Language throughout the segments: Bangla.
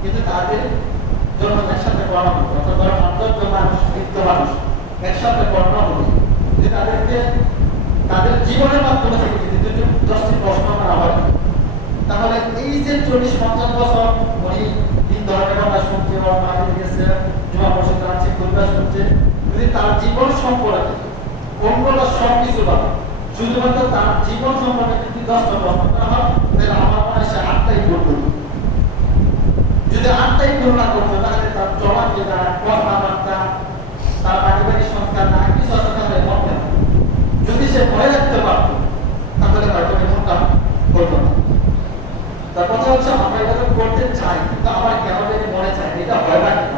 কিন্তু তাদের জন্য একসাথে পড়ানো হবে, অর্থাৎ ধরো 8-10 মানুষ, 20 মানুষ একসাথে পড়ানো হবে, যে তাদেরকে তাদের জীবনের মাধ্যমে থেকে যদি 10টি প্রশ্ন করা হয়, তাহলে এই যে 40-50 বছর উনি 3 ধরনের কথা শুনছে, ওর মাকে গেছে, জুমা মসজিদে আছে, খুতবা শুনছে, যদি তার জীবন সম্পর্কে অন্যরা সব কিছু পাবে, শুধুমাত্র তার জীবন সম্পর্কে যদি 10টা প্রশ্ন করা হয়, তাহলে আমার মনে হয় সে 8টাই করবে। যদি 8টাই পূর্ণ না করতো, তাহলে তার চলাফেরা, কথাবার্তা, তার পারিবারিক সংস্কার না কিছু আছে, তাহলে মনে যদি সে মনে রাখতে পারতো, তাহলে হয়তো এমনটা করতো না। তার কথা হচ্ছে আমরা এটা করতে চাই, কিন্তু আমার কেন জানি মনে চাই এটা হয় না কেন?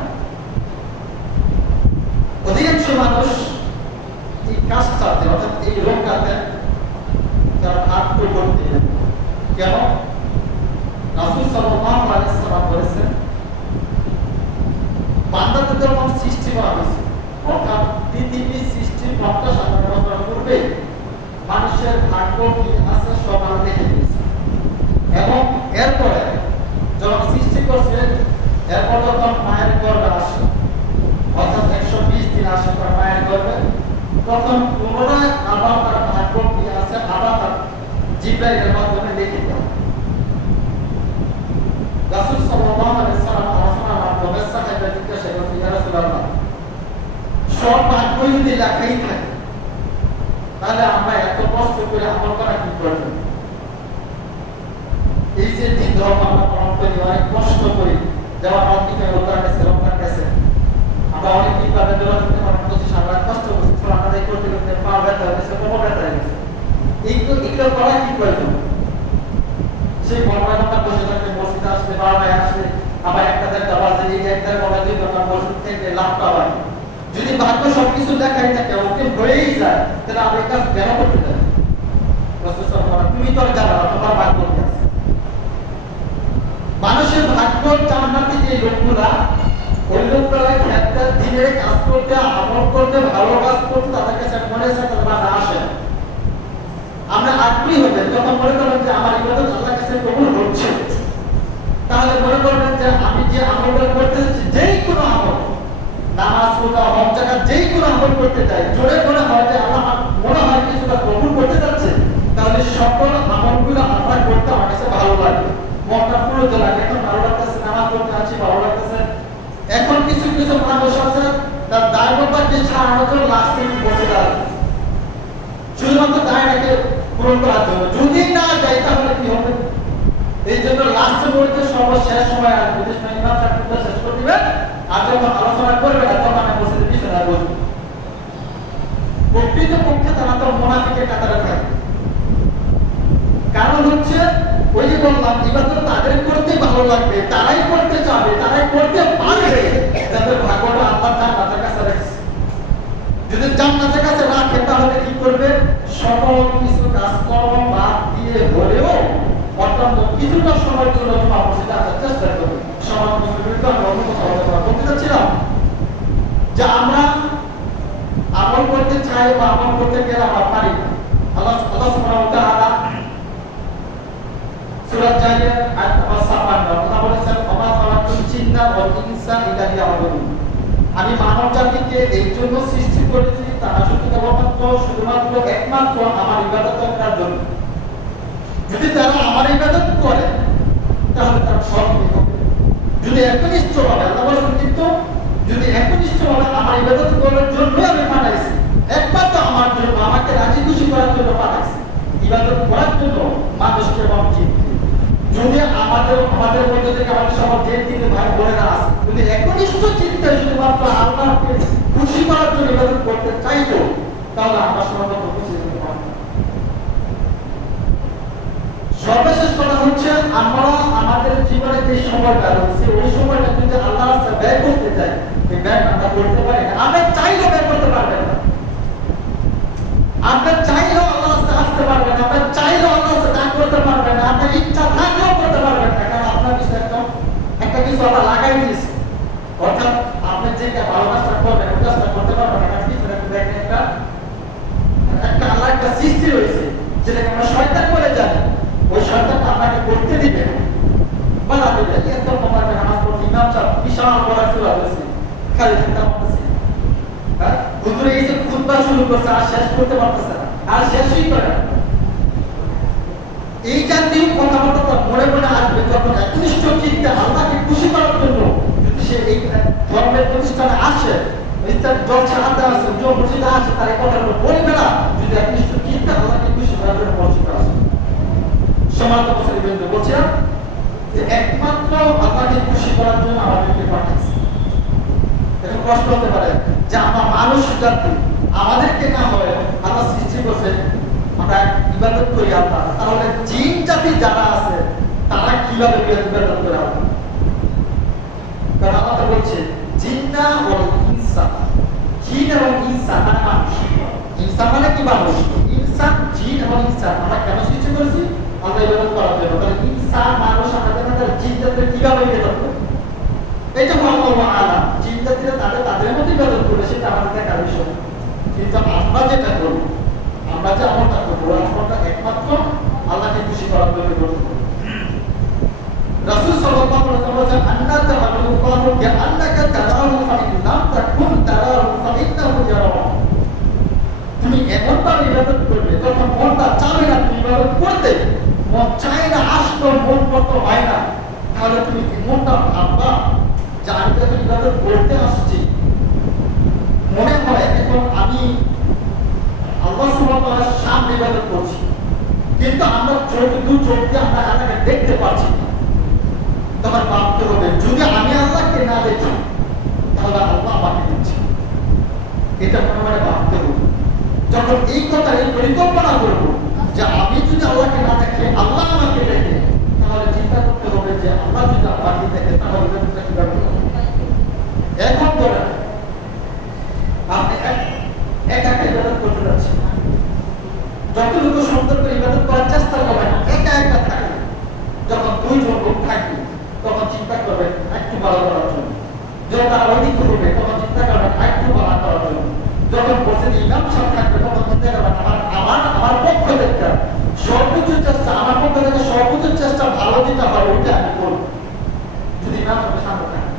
অধিকাংশ মানুষ এই কাজটাতে, অর্থাৎ এই রোগটাতে তারা ভাগ করতে কেন? রাসূল সাল্লাল্লাহু আলাইহি ওয়াসাল্লাম বলেছেন, বান্দাদের যখন সৃষ্টি করা হয়েছে, অর্থাৎ পৃথিবীর সৃষ্টির 50,000 বছর পূর্বে মানুষের ভাগ্য কি আছে সব আল্লাহ দেখে দিয়েছে, এবং এরপরে যখন সৃষ্টি করছে, এরপর যখন মায়ের গর্ভে আসে, অর্থাৎ 120 দিন আসে তার মায়ের গর্ভে, তখন পুনরায় আবার তার ভাগ্য কি আছে আবার তার জিবরাইলের মাধ্যমে দেখে দেয়। রাসূল সাল্লাল্লাহু আলাইহি ওয়াসাল্লাম আলোচনার মাধ্যমে সাহাবায়ে জিজ্ঞাসা করলেন, ইয়া রাসূলুল্লাহ, সব ভাগ্যই যদি লেখাই থাকে, তাহলে আমরা এত কষ্ট করে আমল করা কি করব? এই যে দিন ধর্ম আমরা পালন করি, অনেক কষ্ট করি, যেমন অন্তিকে রোজার কাছে, রমজান কাছে আমরা অনেক দিন পাবে দোয়া করতে পারবো, পঁচিশ আমরা কষ্ট করছি, ফলে আমাদের করতে করতে পা ব্যথা হয়ে গেছে, কোমর ব্যথা হয়ে গেছে, এইগুলো করা কি প্রয়োজন? সেই ঘন্টা বসে থাকতে মসজিদে আসলে, বারোটায় আসলে, আবার 1টা-1:30 বাজে, এই 1-1.5 ঘন্টা মসজিদ থেকে লাভটা হয়। যদি ভাগ্য সবকিছু দেখাই থাকে, ওকে হয়েই যায়, তাহলে আমরা এই কাজ কেন করতে চাই? তুমি তো জানো তোমার ভাগ্য কি আছে। মানুষের ভাগ্য জান্নাতি যে লোকগুলা, ওই লোকগুলা একটা দিনে কাজ করতে, আমল করতে, ভালো কাজ করতে তাদের কাছে মনে হয় তাদের বাধা আসে। আমরা আগ্রহী হবেন যখন মনে করবেন যে আমার ইবাদত আল্লাহর কাছে কবুল হচ্ছে, তাহলে মনে করবেন যে আমি যে আমলটা করতে যাচ্ছি, যেই কোনো আমল, নামাজ, রোজা, হজ, যাকাত, যেই কোনো আমল করতে চাই, জোরে মনে হয় যে আল্লাহ মনে হয় কিছুটা কবুল করতে যাচ্ছে, তাহলে সকল আমলগুলো আমরা করতে আমার কাছে ভালো লাগে, মনটা পুরোতে লাগে। এখন ভালো লাগতেছে, নামাজ পড়তে আছি, ভালো লাগতেছে। এখন কিছু কিছু মানুষ আছে তার দায়বদ্ধতাকে ছাড়ানোর জন্য লাস্ট মিনিট বসে দাঁড়ায়, শুধুমাত্র দায়টাকে পূরণ করার জন্য। যদি না যায় তাহলে কি হবে? এই জন্য লাস্ট মুহূর্তে সর্বশেষ সময় আসবে, বিশেষ করে ইমাম সাহেব শেষ করে দিবেন, আর যখন আলোচনা করবে তখন আমি মসজিদের পিছনে বসবো। প্রকৃত পক্ষে তারা তো মুনাফিকের কাতারে থাকে। কারণ হচ্ছে ওই যে বললাম, ইবাদত তাদের করতে ভালো লাগবে, তারাই করতে চাবে, তারাই করতে পারবে, যাদের ভাগ্যটা আল্লাহ জান্নাতের কাছে রাখছে। যদি জান্নাতের কাছে রাখে তাহলে কি করবে? সকল কিছু কাজকর্ম বাদ দিয়ে হলেও অত্যন্ত কিছুটা সময়ের জন্য তোমার মসজিদে আসার চেষ্টা করবে। সমাজ মুসলিমকে আমি অন্য কথা বলতে চাচ্ছিলাম যে আমরা আমল করতে চাই বা আমল করতে গেলে আমরা পারি না। আল্লাহ সুবহানাহু ওয়া তাআলা সূরা জারিয়াত আয়াত নম্বর 56 আল্লাহ বলেছেন, ওমা খালাকুল জিন্না ওয়াল ইনসা ইল্লা লিয়াবুদুন, আমি মানব জাতিকে এই জন্য সৃষ্টি করেছি তারা শুধুমাত্র একমাত্র আমার ইবাদত করার জন্য। যদি তারা আমার ইবাদত করে তাহলে তার সব হবে। যদি একনিষ্ঠভাবে আল্লাহ বলেছেন, কিন্তু যদি একনিষ্ঠভাবে আমার ইবাদত করার জন্য আমি পাঠাইছি, একমাত্র আমার জন্য, আমাকে রাজি খুশি করার জন্য পাঠাইছি, ইবাদত করার জন্য মানুষকে এবং জিনকে। যদি আমাদের মধ্যে থেকে আমাদের সবার যে তিন ভাই বোনেরা আছে, যদি একনিষ্ঠ চিন্তায় শুধুমাত্র আল্লাহকে খুশি করার জন্য ইবাদত করতে চাইতো, তাহলে আমরা সমাজে খুশি হতে পারবো। সর্বশেষ কথা হচ্ছে, আমরা আমাদের জীবনে যে সময়টা রয়েছে, ওই সময়টা যদি আল্লাহর রাস্তায় ব্যয় করতে চাই, এই ব্যয় আমরা করতে পারি না। আমরা চাইলেও ব্যয় করতে পারবেন না, আমরা চাইলেও আল্লাহর রাস্তায় আসতে পারবেন না, আমরা চাইলেও আল্লাহর রাস্তায় দান করতে পারবেন না, আপনার ইচ্ছা থাকলেও করতে পারবেন না। কারণ আপনার বিষয়ে একটা কিছু আল্লাহ লাগাই দিয়েছে, অর্থাৎ আপনি যে ভালো কাজটা করবেন ওই কাজটা করতে পারবেন না। কারণ কিছু দেখেন একটা আল্লাহ একটা সৃষ্টি রয়েছে, যেটাকে আমরা শয়তান বলে জানি, ওই শয়তানটা আপনাকে করতে দিবে, বাধা দিবে, এত নামাজ পড়তে বিশাল বড় চুলা হয়েছে, খালি থাকতে পারতেছে। হ্যাঁ, হুজুর এই যে খুতবা শুরু করছে আর শেষ করতে পারতেছে না, আর শেষই করে না। এই জাতীয় কথাবার্তা তার মনে মনে আসবে যখন একনিষ্ঠ চিত্তে আল্লাহকে খুশি করার জন্য যদি সে এই ধর্মের প্রতিষ্ঠানে আসে, তার জলসা হাতে আসে, যে মসজিদে আসে, তার এই কথাগুলো বলবে না যদি একনিষ্ঠ চিত্তে আল্লাহকে খুশি করার জন্য মসজিদে আসে। সমাজ মুসলিমদের বলছিলাম যে একমাত্র আল্লাহকে খুশি করার জন্য আমাদেরকে পাঠিয়েছে। এখন প্রশ্ন হতে পারে যে আমরা মানুষ জাতি, আমাদেরকে না হয় আল্লাহ সৃষ্টি করছে, আমরা ইবাদত করি আল্লাহ, তাহলে জিন জাতি যারা আছে তারা কিভাবে ইবাদত করে আল্লাহ? কারণ আল্লাহ তো বলছে জিন্না ওয়াল ইনসান, জিন এবং ইনসান মানে মানুষ। ইনসান মানে কি মানুষ? ইনসান, জিন এবং ইনসান আমরা কেন সৃষ্টি করেছি? আল্লাহ ইবাদত করার জন্য। তাহলে ইনসান মানুষ আমাদের মধ্যে জিন জাতির কিভাবে ইবাদত করে? এটা আল্লাহু আলাম। জিন জাতিরা তাদের মতো ইবাদত করে, সেটা আমাদের দেখার বিষয়। কিন্তু আমরা যেটা করি, আমরা যে আমলটা করবো, আমলটা একমাত্র আল্লাহকে খুশি করার জন্য করবো। রাসূল সাল্লাল্লাহু আলাইহি ওয়াসাল্লাম বলেছেন আন্না তা'আবুদুল্লাহ কাআন্নাকা তারাহু ফাইন লাম তাকুন তারাহু ফাইন্নাহু ইয়ারাক। তুমি এমন ভাবে ইবাদত করবে যখন মনটা চাবে না তুমি ইবাদত করতে, মন চায় না, আসলো মন মতো হয় না, তাহলে তুমি মনটা ভাববা যে আমি তো ইবাদত করতে আসছি, মনে হয় এখন আমি আল্লাহ সুবহানাহু ওয়া তাআলার সামনে ইবাদত করছি, কিন্তু আমরা দু চোখ দিয়ে আমরা আল্লাহকে দেখতে পাচ্ছি না। তখন ভাবতে হবে যদি আমি আল্লাহকে না দেখি তাহলে আল্লাহ আমাকে দেখছে। এটা মনে মনে ভাবতে হবে। যখন এই কথা এই পরিকল্পনা করবো যে আমি যদি আল্লাহকে না দেখি আল্লাহ আমাকে দেখে, তাহলে চিন্তা করতে হবে যে আল্লাহ যদি আমাকে দেখে তাহলে ইবাদতটা কিভাবে হবে। এখন ধরেন আপনি একা ইবাদত করতে যাচ্ছেন, যতটুকু সুন্দর করে ইবাদত করার চেষ্টা করবেন, একা একা থাকবেন। যখন দুইজন লোক থাকবে তখন চিন্তা করবেন একটু ভালো করার জন্য, যখন তারা অধিক করবে তখন চিন্তা করবেন একটু ভালো করার জন্য, যখন বসে ইমাম সাহেব থাকবে তখন চিন্তা করবেন আমার পক্ষ থেকে সর্বোচ্চ চেষ্টা, আমার পক্ষ থেকে সর্বোচ্চ চেষ্টা ভালো যেটা হয় ওইটা আমি করবো। যদি ইমাম সাহেবের সামনে থাকে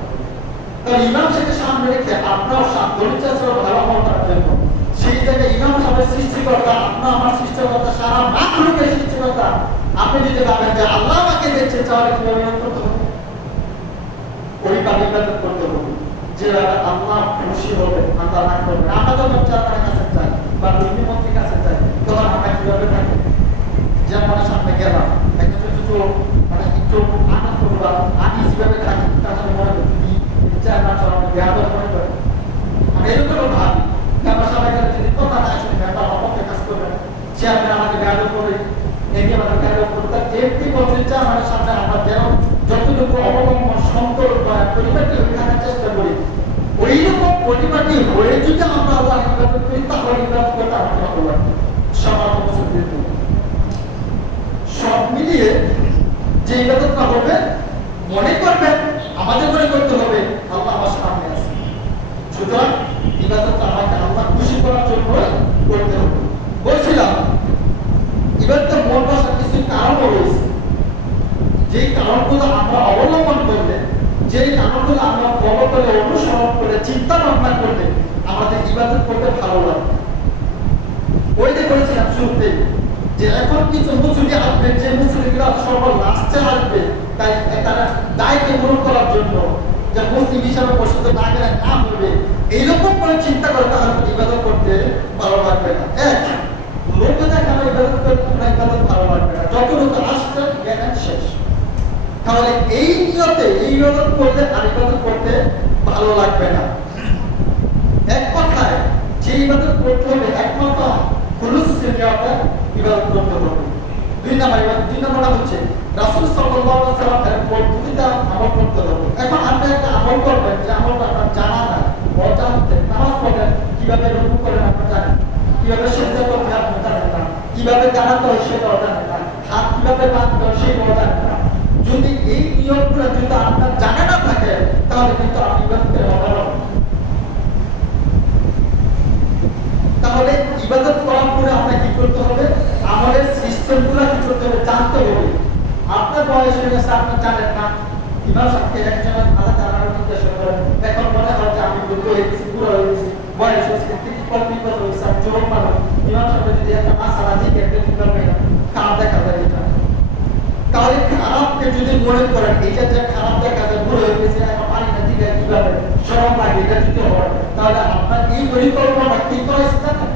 তাহলে ইমাম সাহেবকে সামনে রেখে আপনার সামনে চেষ্টা ভালো হওয়ার জন্য, সেই জায়গায় ইমাম সাহেবের সৃষ্টিকর্তা আপনার আমার সৃষ্টিকর্তা সারা মাখলুকের সৃষ্টিকর্তা, আপনি যদি ভাবেন যে আল্লাহ আমাকে দেখছে তাহলে কিভাবে করতে হবে? ওইভাবে ইবাদত করতে হবে যেভাবে আল্লাহ খুশি হবে, আল্লাহ রাগ করবে। আমরা যখন চার কাছে চাই বা মন্ত্রীর কাছে চাই তখন আমরা কিভাবে থাকি? যেমন সামনে গেলাম একটা ছোট মানে একটু আনন্দ বা আমি যেভাবে থাকি তাহলে মনে করি চার না চালানো বেয়াদব মনে করে, মানে এরকম ভাবি আমরা সবাই যদি কথা না শুনি না আমার পক্ষে কাজ করবে, সে আপনি আমাকে বেয়াদব করে এগিয়ে আমাদের বেয়াদব করবে। তার একটি পত্রিকা আমাদের সামনে আমরা যেন যতটুকু অবলম্বন সন্তর পরিবারটি থাকার চেষ্টা করি, ওই রকম পরিবারটি হয়ে যদি আমরা আল্লাহ ইবাদত করি তাহলে ইবাদত করতে আমাকে ভালো লাগবে। সব মিলিয়ে যে ইবাদতটা হবে মনে করবেন, আমাদের মনে করতে হবে আল্লাহ আমার সামনে আছে, সুতরাং ইবাদতটা আমাকে আল্লাহ খুশি করার জন্য করতে হবে। বলছিলাম ইবাদতের মন বসার কিছু কারণ রয়েছে, যেই কারণগুলো আমরা অবলম্বন করলে, যেই কারণগুলো আমরা ফলো করে অনুসরণ করে চিন্তা ভাবনা করলে আমাদের ইবাদত করতে ভালো লাগবে। ওই যে বলেছিলাম শুরুতে যে এখন কিছু মুসলিম আসবে, যে মুসলিমরা সর্ব লাস্টে আসবে, তাই তারা দায়কে গ্রহণ করার জন্য যে মুসলিম হিসাবে প্রসিদ্ধ না গেলে নাম হবে, এইরকম করে চিন্তা করে তাহলে ইবাদত করতে ভালো লাগবে না। এক লোকেরা কেন ইবাদত করতে ইবাদত ভালো লাগবে না, যত লোক আসছে জ্ঞান শেষ। তাহলে এই নিয়তে এই ইবাদত করলে আর ইবাদত করতে ভালো লাগবে না। এক কথায় যে ইবাদত করতে হবে একমাত্র খুলুসের নিয়তে ইবাদত করতে হবে। দুই নাম্বারটা হচ্ছে রাসূল সাল্লাল্লাহু আলাইহি ওয়াসাল্লামের পদ্ধতিটা আমল করতে হবে। এখন আপনি একটা আমল করবেন যে আমলটা আপনার জানা নাই, অজান্তে নামাজ পড়েন, কিভাবে রুকু করেন আপনি জানেন, কিভাবে সিজদা করতে আপনি জানেন না, কিভাবে দাঁড়াতে হয় সেটাও জানেন না, হাত কিভাবে বাঁধতে হয় সেটাও জানেন না। যদি এই নিয়মগুলো যদি আপনার জানা না থাকে তাহলে কিন্তু আপনি ইবাদতের অবহেলা। তাহলে ইবাদত করার পরে আপনাকে কি করতে হবে? আমলের সিস্টেমগুলো কি করতে হবে জানতে হবে। আপনার বয়স হয়ে গেছে, আপনি জানেন না ইমাম সাহেবকে একজন আলাদা আলাদা জিজ্ঞাসা করেন, এখন মনে হয় যে আমি বুড়ো হয়ে গেছি, বুড়ো হয়ে গেছি, বয়স হচ্ছে 30-35 বছর হয়েছে, আমি যুবক মানুষ। ইমাম সাহেব যদি একটা মাসালা দিকে একটা কি করবে না, খারাপ দেখা যায় এটা। তাহলে খারাপকে যদি মনে করেন এটা যে খারাপ দেখা যায়, বুড়ো হয়ে গেছে, এখন পানি না দিকে কিভাবে সরম লাগে, এটা যদি হয়, তাহলে আপনার এই পরিকল্পনা কি করেছে জানেন?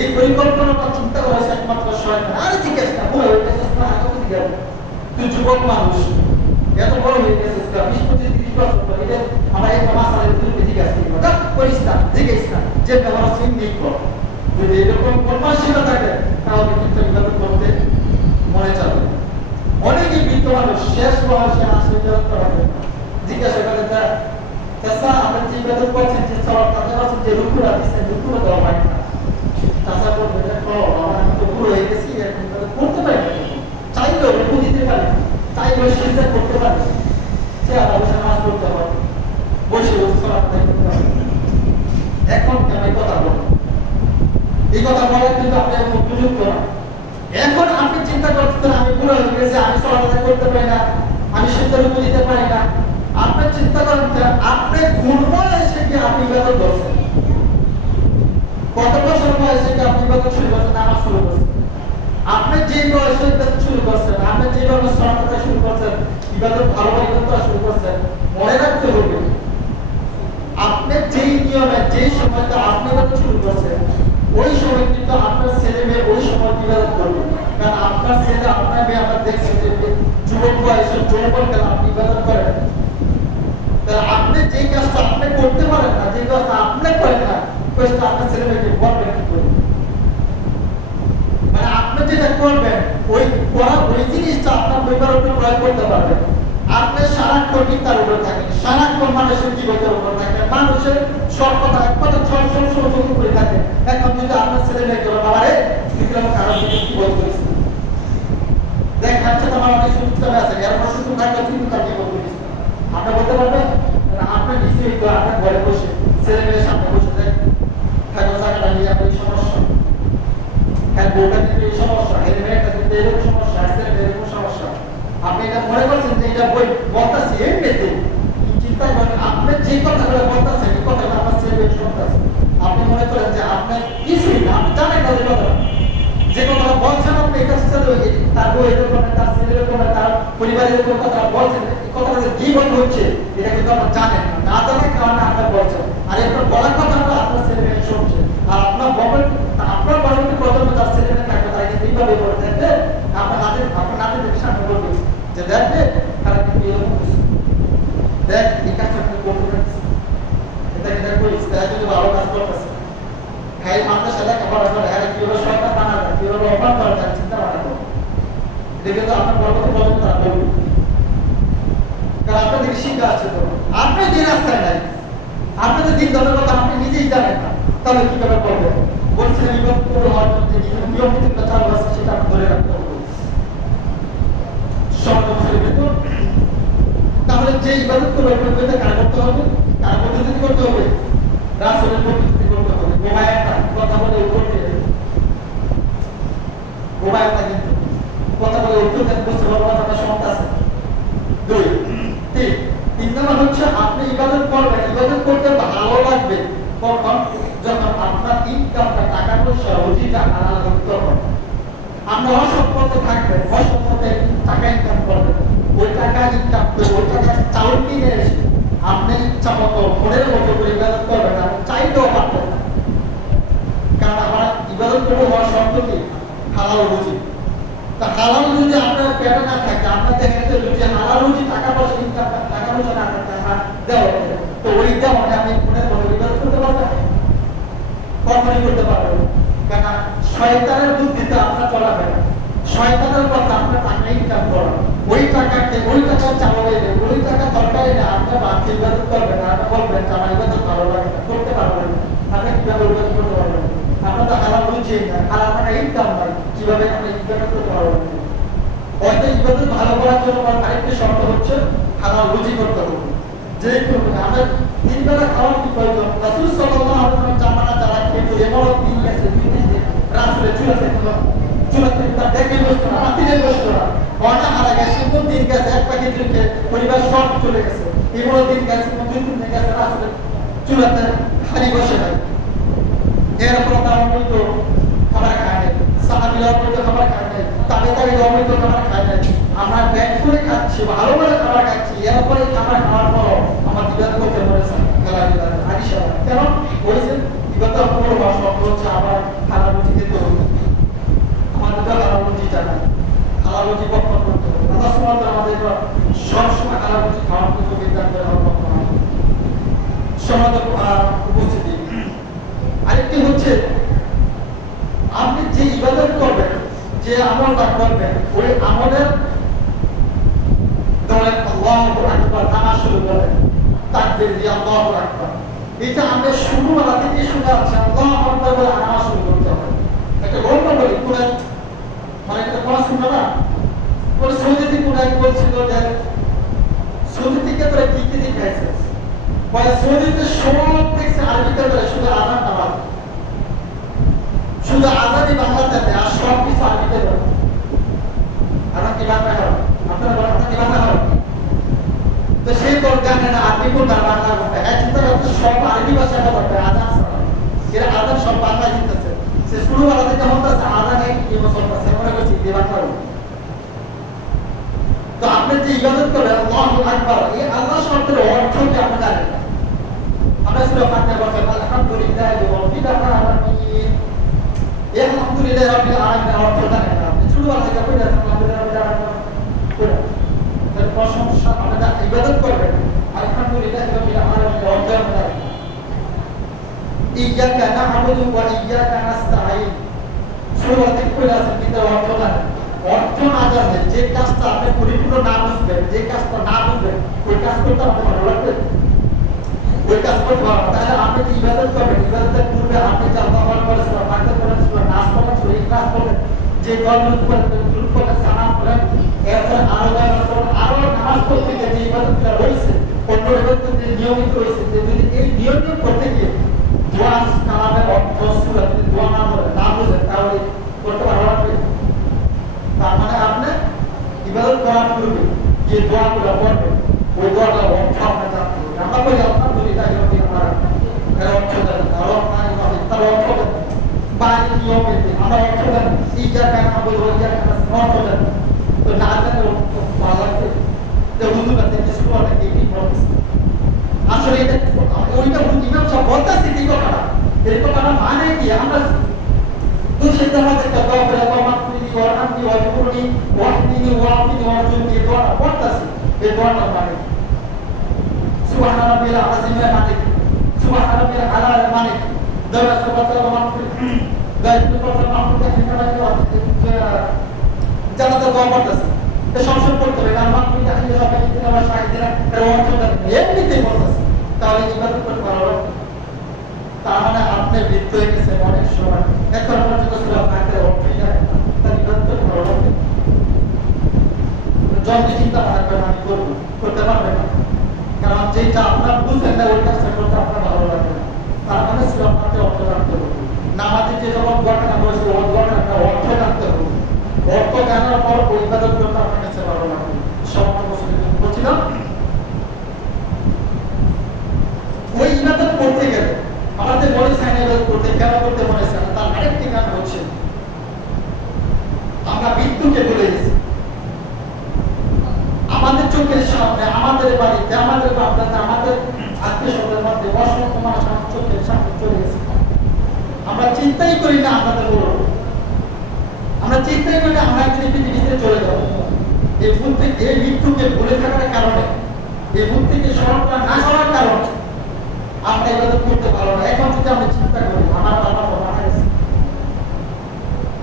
এই পরিকল্পনাটা চিন্তা করেছে একমাত্র শয়তান। আরে ঠিক আছে না, বুড়ো হয়ে গেছে না, আগে তো দিকে তুই যুবক মানুষ, এত বড় হয়ে গেছে, 20-25-30 বছর পর এটা আমরা একটা মাসালের তুলবে জিজ্ঞাসা করি না, করিস না, জিজ্ঞেস না, যে ব্যবহার চিন্তিত কর। যদি এরকম কর্মশীলতা থাকে তাহলে কিন্তু এগুলো করতে মনে চাবে। অনেকে বৃদ্ধ মানুষ শেষ বয়সে আসলে করাবে জিজ্ঞাসা করে, চাচা আপনি যে বেতন করছেন, যে সবার তাদের আছে যে রুকুরা দিচ্ছেন, রুকুরা দেওয়া হয় না। চাচা বলবে, দেখো আমি তো বুড়ো হয়ে গেছি, এখন করতে পারি না, চাইলেও রুকু দিতে পারি, চাইলেও সিজদা করতে পারি, সে আবার বসে নামাজ পড়তে পারে, বসে বসে সলাত আদায় করতে পারে। এখন কেন এই কথা বলবো? এই কথা বলার কিন্তু আপনি এখন উপযুক্ত না। এখন আপনি চিন্তা করতেছেন আমি বুড়ো হয়ে গেছি, আমি সলাত আদায় করতে পারি না, আমি সিজদা রুকু দিতে পারি না। আপনি চিন্তা করেন আপনি কোন বয়সে কি আপনি ইবাদত করছেন? কত বছর বয়সে কি আপনি ইবাদত শুরু করছেন, নামাজ শুরু করছেন? আপনি যে বয়সে ইবাদত শুরু করছেন, আপনি যেভাবে সলাত আদায় শুরু করছেন, ইবাদত ভালোভাবে করতে শুরু করছেন, মনে রাখতে হবে আপনি যেই নিয়মে যেই সময়তে আপনি ইবাদত শুরু করছেন, ওই সময় কিন্তু আপনার ছেলে মেয়ে ওই সময় ইবাদত করবে। কারণ আপনার ছেলে আপনার মেয়ে আমরা দেখছি যে যুবক বয়সে যৌবনকালে আপনি ইবাদত করেন, তাহলে আপনি যেই কাজটা আপনি করতে পারেন না, যে কাজটা আপনি করেন না, ওইটা আপনার ছেলে মেয়েকে বলবেন কি করবেন? মানে আপনি যেটা করবেন ওই করা ওই জিনিসটা আপনার পরিবারের উপর প্রয়োগ করতে পারবেন। আপনি সারাক্ষণ চিন্তার উপরে থাকেন, সারাক্ষণ মানুষের জীবনের উপর থাকেন, মানুষের সব কথা এক কথা সব করে থাকেন। এখন যদি আপনার ছেলে মেয়েকে বাবা রে বিক্রম কারণ কি বল করেছে, দেখ খাচ্ছে তোমার অনেক সুযোগ আছে, এর সুযোগ থাকলে কিন্তু তাকে বল করেছে, আপনি বলতে পারবেন? আপনি নিশ্চয়ই তো আপনার ঘরে বসে ছেলে মেয়ের সামনে বসে দেখ খাদ্য জায়গাটা নিয়ে আপনার সমস্যা, হ্যাঁ বউটা কিন্তু এই সমস্যা, এর মেয়েটা কিন্তু এরকম সমস্যা, ছেলে মেয়ের এরকম সমস্যা। আপনি এটা মনে করছেন যে এটা বই বলতেছি এমনিতে, চিন্তা করেন আপনি যে কথাগুলো বলতেছেন এই কথাগুলো আপনার ছেলে মেয়ে শুনতেছে, আপনি মনে করেন যে আপনার কিছুই না, আপনি জানেন না যে কথা বলছেন, আপনি এটা তার বউ এরকম, তার ছেলে এরকম, তার পরিবারের এরকম কথা বলছেন, এই কথাটা যে কি বন্ধ হচ্ছে এটা কিন্তু আপনার জানেন না, না জানার কারণে আপনার বলছেন। আর এরপর বলার কথাটা আপনার ছেলে মেয়ে শুনছে, আর আপনার আপনার পরবর্তী প্রজন্ম তার ছেলে মেয়ে থাকবে, তারা কিন্তু এইভাবে বলে থাকবে, আপনার হাতে দেখে সামনে বলবে যে দেখবে তারা কিন্তু এরকম দেখ এই কাজটা আপনি করতে পারছেন, এটা করিস, তারা কিন্তু ভালো কাজ করতেছে। হ্যাঁ মাদ্রাসা লেখাপড়া করে, হ্যাঁ কিভাবে সরকার বানা যায়, কিভাবে অফার করা যায়, চিন্তা ভাবনা করো, এটা কিন্তু আপনার পরবর্তী প্রজন্ম তারা বলবে। কারণ আপনাদের শিক্ষা আছে, তো আপনি যে রাস্তায় নাই, আপনাদের দিন ধরার কথা আপনি নিজেই জানেন না, তাহলে কিভাবে করবেন? বলছেন ইবাদত করে হওয়ার জন্য যে নিয়ম নীতিটা চালু আছে সেটা আপনি ধরে রাখতে হবে সর্বশের ভেতর। তাহলে যে ইবাদত করবে ওইটা কার করতে হবে? কার পদ্ধতিতে করতে হবে? রাসূলের পদ্ধতিতে করতে হবে। গোবায়াটা কথা বলে উত্তর দিয়ে, গোবায়াটা কিন্তু কথা বলে উত্তর দেন, বুঝতে পারবো না সমস্যা আছে। 2 3 নম্বর হচ্ছে আপনি ইবাদত করবেন, ইবাদত করতে ভালো লাগবে কখন? যখন আপনার ইনকামটা টাকা পয়সা রুজিটা হালাল করতে হবে। আমরা অসম্পদে থাকবেন, অসম্পদে টাকা ইনকাম করবেন, ওই টাকা ইনকাম করে ওই টাকা চাউল কিনে এসে আপনি ইচ্ছা মতো ফোনের মতো করে ইবাদত করবেন, আপনি চাইতেও পারবেন না। কারণ আমরা ইবাদত করবো হওয়ার শর্ত কি? হালাল রুজি। তা হালাল রুজি আপনার পেটে না থাকে, আপনার দেখেন যে রুজি হালাল রুজি টাকা পয়সা ইনকাম, টাকা পয়সা না থাকে আমার দেওয়া, তো ওইটা মানে আপনি ফোনের মতো ইবাদত করতে পারবেন, কখনই করতে পারবেন। কেন? শয়তানের বুদ্ধিতে আপনার চলাবে না, শয়তানের কথা আপনার টাকা ইনকাম করা, ওই টাকাকে ওই টাকা চালাবে, ওই টাকা দরকার না, আপনার বাকি ইবাদত করবেন, আপনি বলবেন আমার ইবাদত ভালো লাগে না, করতে পারবেন না, আপনি কিভাবে ইবাদত করতে পারবেন? আপনার তো হালাল রুজি না, হালাল টাকা ইনকাম নাই, কিভাবে আপনি ইবাদত করতে পারবেন? হয়তো ইবাদত ভালো করার জন্য আরেকটি শর্ত হচ্ছে হালাল রুজি করতে হবে। যে করবেন আমরা 3 বেলা খাওয়ার কি প্রয়োজন? রাসূল সাল্লাল্লাহু আলাইহি ওয়াসাল্লাম জামানা যারা খেতে এমন দিন গেছে, দুই দিন রাসূলের চুলাতে তার ডেকে বসতো না, মাটিতে বসতো না, অনা হারা গেছে, কোন দিন গেছে এক প্যাকেট নিজেকে পরিবার সব চলে গেছে, এগুলো দিন গেছে, 2 দিন গেছে, আসলে চুলাতে হারি বসে নাই, এরপর তারা অবৈধ খাবার খায় নাই, সাহাবিরা অবৈধ খাবার খায় নাই, তাবে অবৈধ খাবার খায় নাই, আমরা ব্যাগ করে খাচ্ছি, ভালো করে খাবার খাচ্ছি, এরপরে খাবার খাওয়ার পর আমার দিদার করতে বলেছেন আরিশা কেন বলেছেন বিগত পূর্ব শব্দ হচ্ছে আবার খারাপ রুটি খেতে হবে, আমাদের তো খারাপ রুটি চায় না, খারাপ রুটি পক্ষ করতে হবে, আল্লাহ সুবহানাহু ওয়া তাআলা আমাদের সবসময় খারাপ রুটি খাওয়ার সুযোগ দান করে আমার পক্ষ সমাজের উপস্থিতি। আরেকটি হচ্ছে আপনি যে ইবাদত করবেন, যে আমলটা করবেন, ওই আমলের ধরেন আল্লাহু আকবার নামাজ শুরু করেন, তাকবীর দিয়ে আল্লাহু আকবার, এটা আমরা শুরুবেলা থেকে শুনে আসছি, আল্লাহু আকবার বলে নামাজ শুরু করতে হবে। একটা গল্প বলি, কোরআন মানে একটা কোরআন শুনলো না, ওই সৌদিতে কোরআন বলছিল যে সৌদি থেকে তোরা কি কি দেখাইছে, বলে সৌদিতে সব দেখছে আরবিতে বলে শুধু আযান নামাজ, শুধু আযানই বাংলাতে দেয় আর সব কিছু আরবিতে বলে। আযান কি বাংলা হয়? আপনারা বলেন আযান কি বাংলা হয়? তো সেই তো জানে না আরবি কোনটা বাংলা কোনটা, হ্যাঁ চিন্তা করতে সব আরবি ভাষাটা বলবে আযান ছাড়া, এরা আযান সব বাংলা দিতেছে, সে শুরুবেলা থেকে হতেছে আযান এক কি চলতেছে, মনে করছি যে বাংলা। তো আপনি যে ইবাদত করেন আল্লাহু আকবার, এই আল্লাহ শব্দের অর্থ কি আপনি জানেন? আমরা সূরা ফাতিহা বলছি আলহামদুলিল্লাহি রাব্বিল আলামিন, এই আলহামদুলিল্লাহি রাব্বিল আলামিনের অর্থ জানেন না? আপনি শুরুবেলা থেকে কইরা আলহামদুলিল্লাহি রাব্বিল আলামিন, তার প্রশংসা আমরা ইবাদত করবেন আলহামদুলিল্লাহি রাব্বিল আলামিনের অর্থ জানেন? ইয়াকা না'বুদু ওয়া ইয়াকা নাস্তাঈন, শুরুবেলা থেকে কইরা আছেন কিন্তু অর্থ জানেন? অর্থ না জানলে যে কাজটা আপনি পরিপূর্ণ না বুঝবেন, যে কাজটা না বুঝবেন, ওই কাজ করতে আপনার ভালো লাগবে, ওই কাজ করতে ভালো। তাহলে আপনি কি ইবাদত করবেন, ইবাদতের পূর্বে আপনি যা আমল করেছেন, ফাতিহা করেছেন, নামাজ পড়েছেন, ইখলাস করেছেন, যে দলগুলো করেছেন, দুরূদ করেছেন, সালাম করেন, এরপর আরো নামাজ পড়তে গিয়ে যে ইবাদতগুলো রয়েছে, অন্য ইবাদত যে নিয়মিত রয়েছে, যে যদি এই নিয়মিত করতে গিয়ে দোয়া কালামের অর্থ সূরা যদি দোয়া না করেন, না বুঝেন, তাহলে করতে ভালো লাগবে। তার মানে আপনি ইবাদত করার পূর্বে যে দোয়াগুলো পড়বেন, ওই দোয়াটার অর্থ আপনি জানতে হবে। আমরা বলি আলহামদুলিল্লাহি রাব্বিল আলামিন, এর অর্থ জানেন, আর তার অর্থ জানেন, বাইরে কি হবে আমরা অর্থ জানেন, ইয়াকা না'বুদু ওয়া ইয়াকা নাস্তাঈন অর্থ জানেন, তো না জানলে ভালো লাগবে যে হুজুর আছে কিছু কথা কি বলছে, আসলে এটা ওইটা ইমাম সাহেব বলতেছে কি কথাটা, এই কথাটা মানে কি আমরা তো সেটা আমাদের কথা বলে মাতৃ ওয়ারহামনি ওয়াজকুরনি ওয়াহদিনি ওয়াফিনি ওয়ারজুকনি, এই দোয়াটা পড়তাছি, এই দোয়াটা মানে সুবহান রাব্বিল আযীমের মানে, সুবহান রাব্বিল আলার মানে, দয়া সুবহানাল্লাহ মাতৃ গায়ত্রী কথা মাতৃ জানাতে দোয়া পড়তাছি, এটা সবসময় পড়তে হবে, কারণ মাতৃ তাহলে সবাই দিন আমার শাহিদিনা এর অর্থ জানেন, এমনিতেই পড়তাছি, তাহলে ইবাদত করতে ভালো লাগবে। তার মানে আপনি বৃদ্ধ হয়ে গেছেন অনেক সময়, এখন পর্যন্ত সূরা ফাতিহার অর্থই জানেন না, তার ইবাদত করতে ভালো লাগবে? জলদি চিন্তা করবেন আমি করবো, করতে পারবেন না, কারণ যেটা আপনার বুঝেন না ওই কাজটা করতে আপনার ভালো লাগবে না। তার মানে সূরা ফাতিহার অর্থ জানতে হবে, নামাজে যে যখন দোয়াটা বলেছে ওই দোয়াটা অর্থ জানতে হবে, অর্থ জানার পর ওই ইবাদত করতে আপনার কাছে ভালো লাগবে। সম্মান বলছিলাম ওই ইবাদত করতে গেলে আমাদের মনে চায় না ইবাদত করতে, কেন করতে মনে চায় না, তার আরেকটি কারণ হচ্ছে আমরা মৃত্যুকে ভুলে গেছি। আমাদের চোখের সামনে, আমাদের বাড়িতে, আমাদের বাড়িতে, আমাদের আত্মীয় স্বজনের মধ্যে অসংখ্য মানুষ আমাদের চোখের সামনে চলে গেছে, আমরা চিন্তাই করি না আমাদের বড়, আমরা চিন্তাই করি না আমরা একদিন পৃথিবী ছেড়ে চলে যাবো। এই মৃত্যুকে ভুলে থাকার কারণে, এই মৃত্যুকে স্মরণ করা না করার কারণে আমরা ইবাদত করতে পারবো না। এখন যদি আমরা চিন্তা করি আমার বাবা তো মারা গেছে,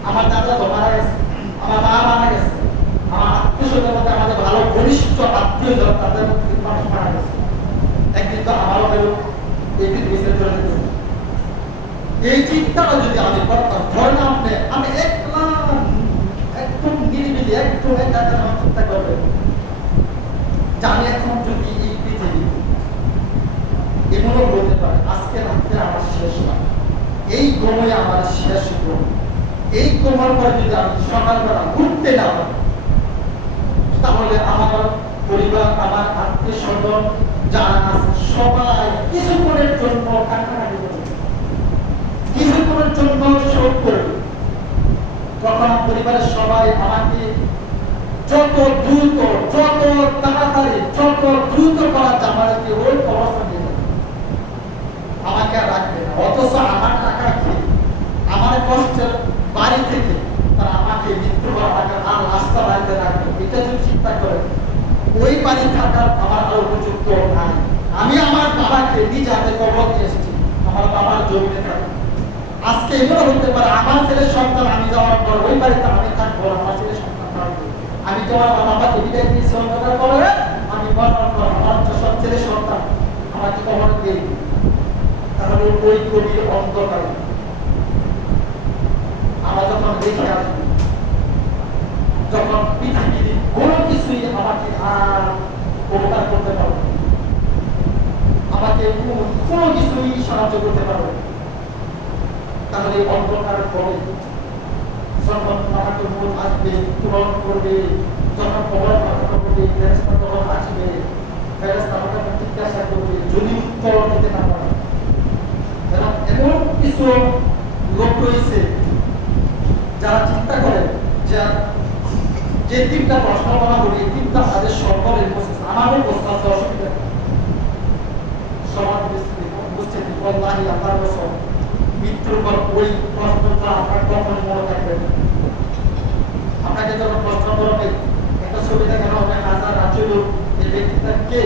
আমার দাদা তো মারা গেছে, আমার মা মারা গেছে, আমার আত্মীয় স্বজনের মধ্যে আমাদের ভালো ঘনিষ্ঠ আত্মীয় যারা তাদের মধ্যে মানুষ মারা গেছে, একদিন তো আমারও হলো এই পৃথিবী ছেড়ে চলে যেতে। এই চিন্তাটা যদি আমি করতাম, ধরেন আমি একদম নিরিবিলি একটু একা চিন্তা করবেন যে আমি এখন যদি এই পৃথিবী এমনও বলতে পারে আজকে রাত্রে আমার শেষ না, এই সময় আমার শেষ ঘুম, এই ঘুমার পরে যদি আমি সকালবেলা ঘুরতে না পারি, তাহলে আমার পরিবার স্বজন যারা আছে সবাই কিছুক্ষণের জন্য কান্নাকাটি করবে, কিছুক্ষণের জন্য শোক করবে। তখন পরিবারের সবাই আমাকে যত দ্রুত, যত তাড়াতাড়ি, যত দ্রুত করা যায় আমাদেরকে ওই অবস্থা দিয়ে দেবে, আমাকে আর রাখবে না। অথচ আমার টাকা খেয়ে আমার কষ্টের বাড়ি থেকে তারা আমাকে মৃত্যু টাকা আর রাস্তা বাড়িতে রাখবে। এটা যদি চিন্তা করে ওই বাড়ি থাকার আমার আর উপযুক্ত নাই। আমি আমার বাবাকে নিজ হাতে কবর দিয়ে এসেছি, আমার বাবার জমিতে থাকে। আজকে এগুলো হতে পারে আমার ছেলের সন্তান আমি যাওয়ার পর ওই বাড়িতে আমি থাকবো, আমার ছেলের সন্তান থাকবে। আমি তো আমার বাবাকে বিদায় দিয়েছি অন্ধকার করে, আমি মরার পর আমার সব ছেলের সন্তান আমাকে কবর দিয়ে দিবে। তাহলে ওই গভীর অন্ধকারে আমরা যখন দেখে আসবো, যখন পৃথিবীর কোনো কিছুই আমাকে আর উপকার করতে পারবে, আমাকে কোনো কিছুই সাহায্য করতে পারবে, তাহলে অন্ধকার পরে যখন আমাকে মন আসবে, পূরণ করবে, যখন কবর প্রার্থনা করবে, ফেরেশতা তখন আসবে, ফেরেশতা আমাকে জিজ্ঞাসা করবে, যদি উত্তর দিতে না পারে। এমন কিছু লোক রয়েছে যারা চিন্তা করে যে তিনটা প্রশ্ন করা হবে, এই তিনটা তাদের সকলের আমারও প্রশ্ন আছে, অসুবিধা সমাজ বুঝতে বল্লাহি আমার বছর মৃত্যুর পর ওই প্রশ্নটা আপনার কখন মনে থাকবে। আপনাকে যখন প্রশ্ন করবে একটা ছবি দেখানো হবে, হাজার রাজুল এই ব্যক্তিটা কে,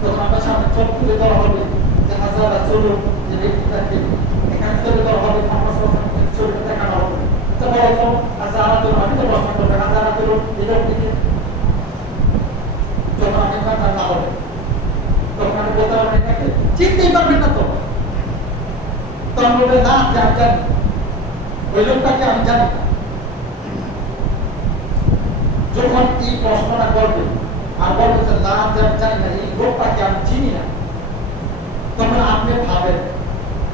তখন আপনার সামনে চোখ তুলে ধরা হবে যে হাজার রাজুল এই ব্যক্তিটা কে, এখানে তুলে ধরা হবে ছবিটা দেখানো হবে। তো বলতো হাজার রাজুল, আমি তো প্রশ্ন করবো হাজার রাজুল এই ব্যক্তিকে, যখন আপনি আপনার না হবে তখন আমি বলতে পারবেন এটাকে, চিনতেই পারবেন না। তো তখন বলবে না যে আমি জানি, ওই লোকটাকে আমি জানি না। যখন এই প্রশ্নটা করবে আর বলবে যে না জানি না, এই লোকটাকে আমি চিনি না, তখন আপনি ভাবেন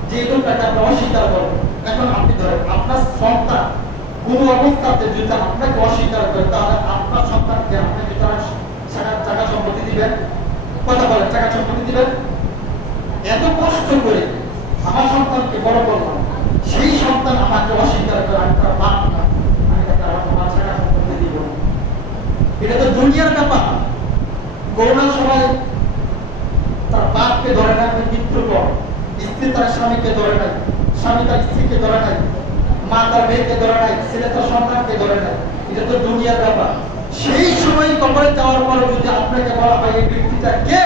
যে এই লোকটাকে আপনি অস্বীকার করবেন। এখন আপনি ধরেন আপনার সন্তান কোনো অবস্থাতে যদি আপনাকে অস্বীকার করে, তাহলে আপনার সন্তানকে আপনাকে টাকা সম্পত্তি দিবেন, কথা বলেন, টাকা সম্পত্তি দিবেন। এত কষ্ট করে আমার সন্তানকে বড় করলাম, সেই সন্তান আমাকে অস্বীকার করে, আমি তার বাপ না, আমি তাকে আমার টাকা সম্পত্তি দিব। এটা তো দুনিয়ার ব্যাপার। করোনার সময় তার বাপকে ধরে নাই, মৃত্যুর পর স্ত্রী তার স্বামীকে ধরে নাই, স্বামী তার স্ত্রীকে ধরে নাই, মা তার মেয়েকে ধরে নাই, ছেলে তার সন্তানকে ধরে নাই। এটা তো দুনিয়ার ব্যাপার। সেই সময় কবরে যাওয়ার পরে যদি আপনাকে বলা হয় এই ব্যক্তিটা কে,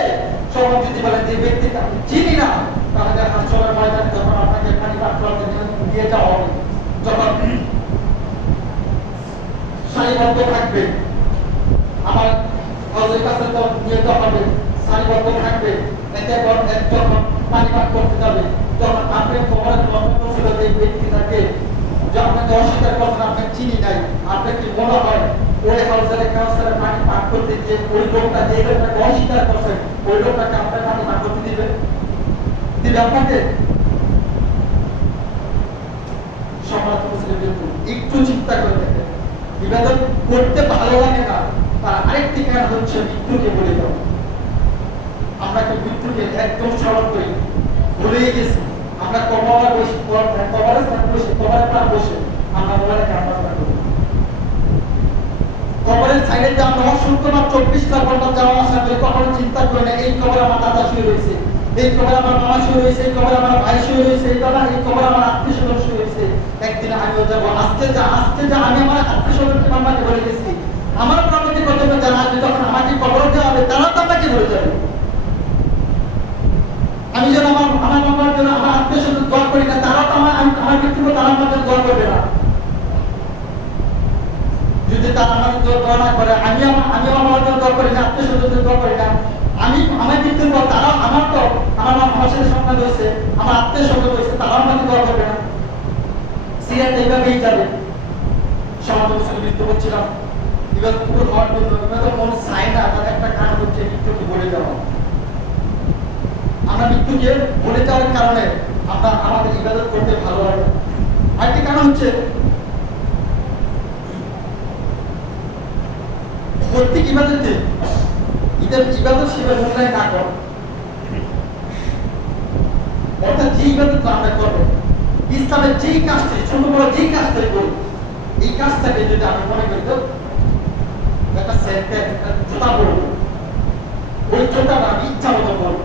সবাই যদি বলেন যে ব্যক্তিটা আমি চিনি না, তাহলে হাসরের ময়দানে যখন আপনাকে পানি পান করতে দিয়ে যাওয়া হবে, যখন সারিবদ্ধ থাকবে, আমার হজের কাছে তো নিয়ে যাওয়া হবে, সারিবদ্ধ থাকবে, এতে একজন পানি পান করতে যাবে, যখন আপনি কবরের প্রশ্ন ছিল যে ব্যক্তিটাকে, যে আপনাকে অস্বীকার করছেন, আপনি চিনি নাই, আপনার কি মনে হয় ওই হাউসের কাউন্সিলের পানি পান করতে দিয়ে ওই লোকটা যে লোকটাকে অস্বীকার করছেন, ওই লোকটাকে আপনার পানি পান করতে দিবে? দিলে আপনাকে সমাজ একটু চিন্তা করে দেখেন, ইবাদত করতে ভালো লাগে না, তার আরেকটি কারণ হচ্ছে মৃত্যুকে বলে দাও। আমরা কি মৃত্যুকে একদম স্মরণ করি, ভুলেই গেছি। আমরা কবরে বসে বসে আমরা মোবাইলে ক্যামেরা করি, কবরের সাইডে যে আমরা অসংখ্য 24টা ঘন্টা যাওয়া আসা করি, কখনো চিন্তা করি না এই কবরে আমার দাদা শুয়ে রয়েছে, এই কবরে আমার মামা শুয়ে রয়েছে, এই কবরে আমার ভাই শুয়ে রয়েছে, এই কবরে আমার আত্মীয় স্বজন শুয়ে রয়েছে। একদিন আমিও যাবো, আজকে যা আমি আমার আত্মীয় স্বজনকে মামাকে বলে গেছি, আমার প্রকৃতি কর্তব্য যারা আসবে যখন আমাকে কবরে দেওয়া হবে, তারা তো আমাকে বলে যাবে। আমি যেন আমার মামার জন্য আমার আত্মীয় স্বজন দোয়া করি না, তারাও তো আমার মৃত্যুর তারা আমার জন্য দোয়া করবে না। যদি তারা আমাদের দোয়া না করে, আমি আমার জন্য দোয়া করি না, আত্মীয় স্বজনদের দোয়া করি না, আমার মৃত্যুর পর তারাও আমার সাথে সন্তান রয়েছে, আমার আত্মীয় স্বজন রয়েছে, তারাও আমাকে দোয়া করবে না। সিরিয়াল এইভাবেই যাবে। সমাজ মৃত্যু করছিলাম, এবার পুরো হওয়ার জন্য মন চায় না, তার একটা কারণ হচ্ছে মৃত্যুকে বলে যাওয়া। আমরা মৃত্যুকে বলে যাওয়ার কারণে আমাদের ইবাদত করতে ভালো লাগে। আরেকটি কারণ হচ্ছে প্রত্যেক ইবাদতে যে ইবাদত সেভাবে মূল্যায়ন না করো, অর্থাৎ যে ইবাদত আমরা করবো, ইসলামের যেই কাজটি ছোট বড় যেই কাজটাই করি, এই কাজটাকে যদি আমি মনে করি তো একটা সেন্টে একটা জুতা পরবো, ওই জুতাটা আমি ইচ্ছা মতো করবো।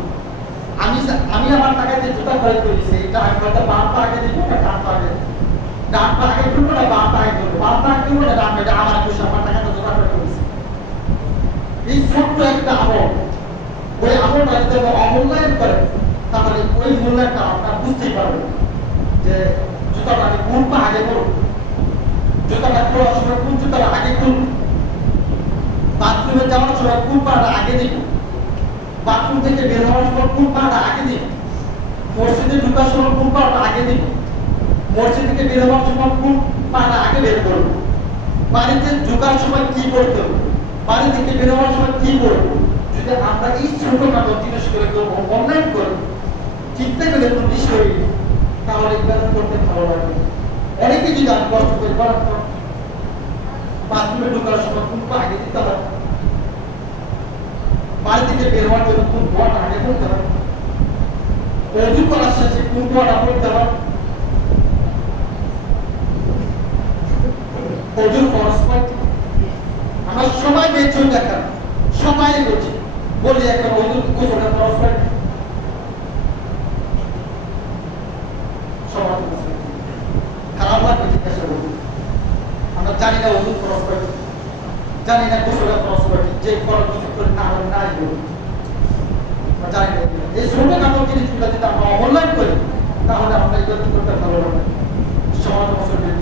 আমি আমার টাকাতে জুতা খরচ করেছি, এটা আমি হয়তো বাম পা আগে দিব না ডান পা আগে দিব, ডান পা আগে করবো না বাম পা আগে করবো, বাম পা আগে করবো না ডান পা, এটা আমার খুশি, আমার টাকাতে জুতা খরচ করেছি। এই ছোট্ট একটা আমল, ওই আমলটা যদি অমূল্যায়ন করে তাহলে ওই মূল্যায়নটা আপনারা বুঝতেই পারবেন যে জুতাটা আমি কোন পা আগে করবো, জুতাটা খোলার সময় কোন জুতাটা আগে খুলবো, বাথরুমে যাওয়ার সময় কোন পাটা আগে দিব, বাথরুম থেকে বের হওয়ার সময় কোন পাটা আগে দিব, মসজিদে ঢোকার সময় কোন পাটা আগে দিব, মসজিদ থেকে বের হওয়ার সময় কোন পাটা আগে বের করব, বাড়িতে ঢোকার সময় কি করতে হবে, বাড়ি থেকে বের হওয়ার সময় কি করব। যদি আমরা এই ছোটখাটো জিনিসগুলো অনলাইন করি, চিন্তা করে কোনো বিষয়, তাহলে ইবাদত করতে ভালো লাগবে। অনেকে যদি আমি কষ্ট করি বলার পর বাথরুমে ঢোকার সময় কোন পা আগে দিতে হবে, বাড়ি থেকে বের হওয়ার জন্য কোন দোয়াটা আগে বলতে হবে, অজু করার শেষে কোন দোয়াটা বলতে হবে, অজুর ফরজ কয়টি, আমরা সবাই বেচুন দেখা সবাই বলছি বলি একটা অজুর গোসলটা ফরজ কয়টি, সবাই খারাপ লাগবে জিজ্ঞাসা করবো। আমরা জানি না অজুর ফরজ কয়টি, জানি না গোসলের ফরজ কয়টি, যে ফরজ গোসল করে না হলে নাই বলবো, জানি না। এই ছোটখাটো জিনিসগুলো যদি আমরা অমূল্যায়ন করি তাহলে আমরা ইবাদত করতে ভালো লাগবে। সমাজ মুসলমান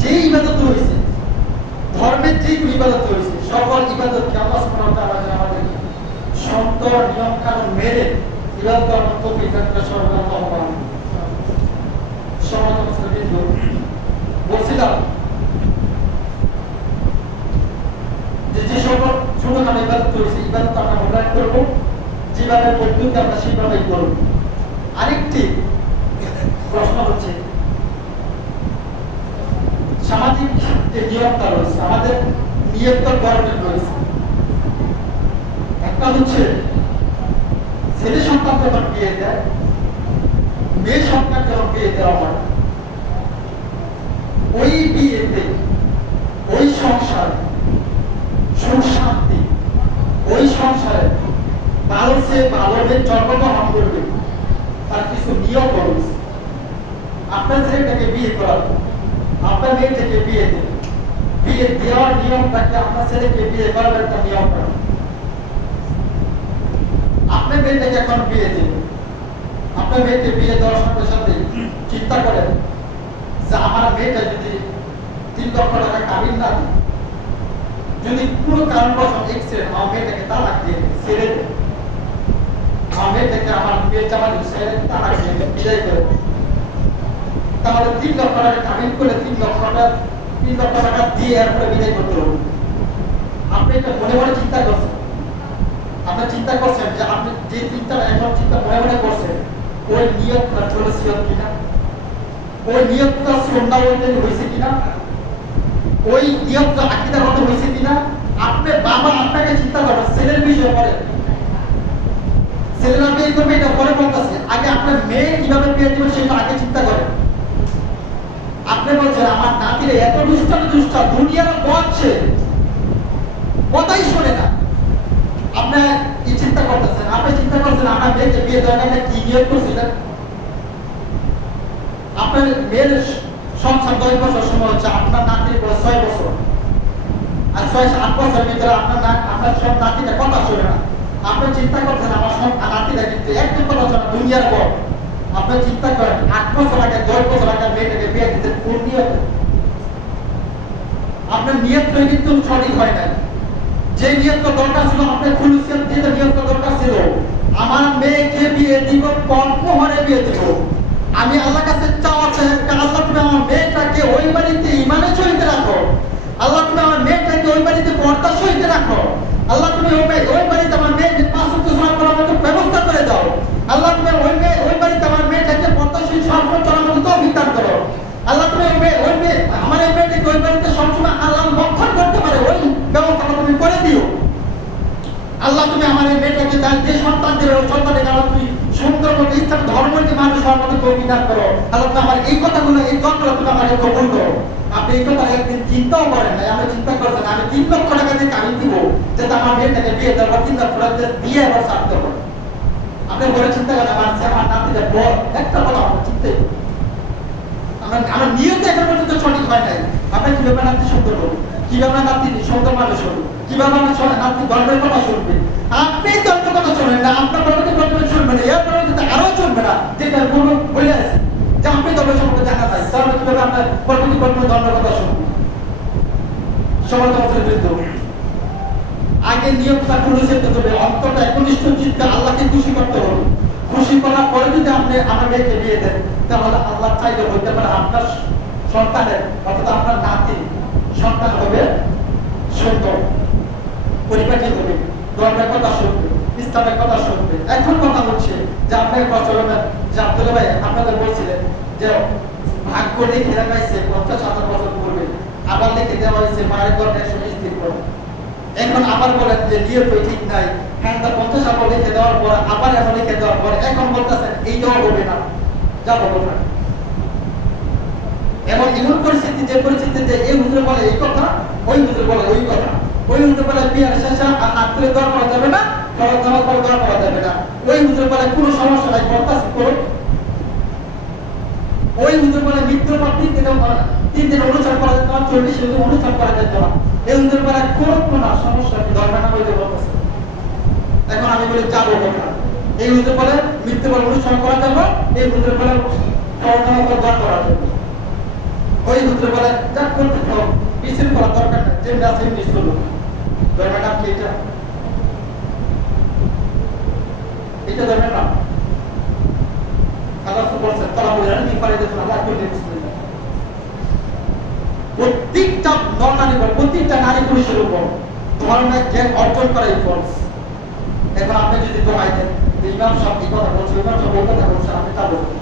যে ইবাদত হয়েছে, ধর্মের যে ইবাদত হয়েছে, সকল ইবাদতকে আল্লাহ সুবহানাহু ওয়া তাআলা আমাদের সন্ত নিয়ম কানুন মেনে ইবাদত করার তৌফিক দান করেন। সর্বদাই সমাজ মুসলমান বলছিলাম যে সকল ছোটখাটো ইবাদত হয়েছে, ইবাদত আমরা মূল্যায়ন করবো, যেভাবে পদ্ধতি আমরা সেইভাবেই করবো। আরেকটি প্রশ্ন হচ্ছে সামাজিক যে নিয়মটা রয়েছে, আমাদের নিয়মটা গঠন রয়েছে। একটা হচ্ছে ছেলে সন্তান যখন বিয়ে দেয়, মেয়ে সন্তান যখন বিয়ে দেওয়া হয়, ওই বিয়েতে ওই সংসার সুখ শান্তি, ওই সংসারে ভালো সে ভালো জন্মগ্রহণ করবে, তার কিছু নিয়ম রয়েছে। আপনার ছেলেটাকে বিয়ে করাবো, আপনার মেয়েটাকে বিয়ে দেবে, বিয়ে দেওয়ার নিয়মটাকে আপনার ছেলেকে বিয়ে করার একটা নিয়ম করা। আপনার মেয়েটাকে এখন বিয়ে দেবে, আপনার মেয়েকে বিয়ে দেওয়ার সাথে সাথে চিন্তা করেন যে আমার মেয়েটা যদি 3 লক্ষ টাকা কাবিন না দেয়, যদি কোনো কারণবশত এক্সিডেন্ট আমার মেয়েটাকে তালাক দিয়ে ছেড়ে দেয়, আমার মেয়েটাকে আমার বিয়ে জামা ছেড়ে তালাক দিয়ে বিদায় করে, তাহলে 3 লক্ষ টাকা কাবিন করে 3 লক্ষ টাকা দিয়ে এরপরে বিদায় করতে হবে। আপনি এটা মনে মনে চিন্তা করছেন, আপনি চিন্তা করছেন যে আপনি যে চিন্তাটা এখন চিন্তা মনে মনে করছেন, ওই নিয়তটা চলেছিল কিনা, ওই নিয়তটা সুন্নাহ অনুযায়ী হয়েছে কিনা, ওই নিয়তটা আকীদা মতো হয়েছে কিনা। আপনি বাবা আপনাকে চিন্তা করেন, ছেলের বিষয় পরে ছেলেরা বিয়ে করবে এটা পরে বলতেছে, আগে আপনার মেয়ে কিভাবে বিয়ে দেবে সেটা আগে চিন্তা করেন। আপনি বলছেন আমার নাতিরে এত দুষ্টা দুনিয়ার পথছে, কথাই শোনে না। আপনি কি চিন্তা করতেছেন? আপনি চিন্তা করছেন আমার মেয়েকে বিয়ে দেওয়ার জন্য কি নিয়োগ করছিলেন? আপনার মেয়ের সংসার 10 বছর সময় হচ্ছে, আপনার নাতির বয়স 6 বছর, আর 6-8 বছরের ভিতরে আপনার সব নাতিটা কথা শোনে না। আপনি চিন্তা করছেন আমার সব নাতিরা কিন্তু একদম কথা শোনে, দুনিয়ার বড়। আপনি চিন্তা করেন 8 বছর আগে 10 বছর আগে মেয়েটাকে বিয়ে দিতে কোন নিয়ত? আপনার নিয়তটা কিন্তু সঠিক হয় নাই। যে নিয়তটা দরকার ছিল, আপনি খুলুসিয়াত দিয়ে নিয়তটা দরকার ছিল আমার মেয়েকে বিয়ে দিব, পরমোহরে বিয়ে দিব। আমি আল্লাহর কাছে চাওয়া চাই, আল্লাহ তুমি আমার মেয়েটাকে ওই বাড়িতে ইমানের সহিত রাখো, আল্লাহ তুমি আমার মেয়েটাকে ওই বাড়িতে পর্দার সহিত রাখো, আল্লাহ তুমি ওই বাড়িতে আমার মেয়েকে 5 ওয়াক্ত সালাত পড়ার মতো ব্যবস্থা করে দাও, আল্লাহ তুমি ওই বাড়িতে আমার মেয়েটাকে পর্দার সহিত সর্বত চলার মতো তৌফিক দান করো, আল্লাহ তুমি আমার এই মেয়েটাকে ওই বাড়িতে সবসময় হালাল ভক্ষণ করতে পারে ওই ব্যবস্থা তুমি করে দিও। আল্লাহ তুমি আমার এই মেয়েটাকে দান যে সন্তানদের ওই সন্তানকে আল্লাহ তুমি সুন্দর মতো ইসলাম ধর্মের যে মানুষ হওয়ার মতো তৌফিক দান করো। আল্লাহ তুমি আমার এই কথাগুলো এই দোয়াগুলো তুমি আমার কবুল করো। আপনি এই কথা একদিন চিন্তাও করেন নাই, আমি চিন্তা করছেন আমি 3 লক্ষ টাকা দিয়ে কামিন দিব যাতে আমার মেয়েটাকে বিয়ে দেওয়ার পর 3 লক্ষ টাকা দিয়ে আবার ছাড়তে হবে। আপনি বলে চিন্তা করেন আমার নাতিটা বড় একটা বলা আমার চিন্তাই আমার নিয়ত এখন পর্যন্ত সঠিক হয় নাই। আপনি কিভাবে নাতি সুন্দর করবেন, কিভাবে নাতি সুন্দর মানুষ হবে, কিভাবে আমার নাতি ধর্মের কথা শুনবে। আপনি ধর্মের কথা শোনেন না, আপনার পরবর্তী প্রজন্ম শুনবে না, এর পরবর্তীতে আরো চলবে না, যেটা কোনো বলে আছে যে আপনি ধর্মের সম্পর্কে জানা নাই, তাহলে কিভাবে আপনার পরবর্তী প্রজন্ম ধর্মের কথা শুনবে। সবার কথা বিরুদ্ধে আগে নিয়মটা করে যেতে হবে, অন্তরটা একনিষ্ঠ চিত্তে আল্লাহকে খুশি করতে হবে। খুশি করার পরে যদি আপনি আমার মেয়েকে বিয়ে দেন, তাহলে আল্লাহ চাইলে হইতে পারে আপনার সন্তানের অর্থাৎ আপনার নাতি সন্তান হবে সুন্দর, পরিপাটি হবে, ধর্মের কথা শুনবে, ইসলামের কথা শুনবে। এখন কথা হচ্ছে যে আপনার প্রচলন যে আব্দুল ভাই আপনাদের বলছিলেন যে ভাগ্য লিখে রাখাইছে 50,000 বছর পূর্বে, আবার লিখে দেওয়া হয়েছে মায়ের গর্ভে 120 দিন পরে। এখন আবার বলেন যে নিয়ত ঠিক নাই, হ্যাঁ 50,000 লিখে দেওয়ার পর আবার এখন লিখে দেওয়ার পর এখন বলতেছেন এইটাও হবে না, যা বলবো না। এবং এমন পরিস্থিতি যে পরিস্থিতিতে এই হুজুর বলে এই কথা, ওই হুজুর বলে ওই কথা, ওই হুজুর বলে বিয়ার শেষে হাত তুলে দোয়া করা যাবে না, ফরজ নামাজ পড়ে দোয়া করা যাবে না, ওই হুজুর বলে কোনো সমস্যা নাই বরদাস্ত করো, ওই হুজুর বলে মৃত্যুর পর 3 দিন অনুষ্ঠান করা যেত না, 40 দিন অনুষ্ঠান করা যেত না, এই হুজুর বলে কোনো সমস্যা নেই দরকার না হইতে বলতেছে। এখন আমি বলি যাবো কথা, এই হুজুর বলে মৃত্যুর পর অনুষ্ঠান করা যাবে, এই হুজুর বলে ফরজ নামাজ পড়ে দোয়া করা যাবে, ওই হুজুর বলে যা করতে থাকো মিছিল করা দরকার নাই, যেমনি আছে এমনি চলো। ধর্মের নাম কি এটা? এটা ধর্মের নাম? আল্লাহ তো বলছেন তারা বলে আমি পারি দেখুন আল্লাহ করে দিয়েছেন প্রত্যেকটা প্রত্যেকটা নারী পুরুষের উপর ধর্মের জ্ঞান অর্জন করাই ফরজ। এখন আপনি যদি দোয়াই দেন ইমাম সাহেব এই কথা বলছে, ইমাম সাহেব ওই কথা বলছে, আপনি তা বলবেন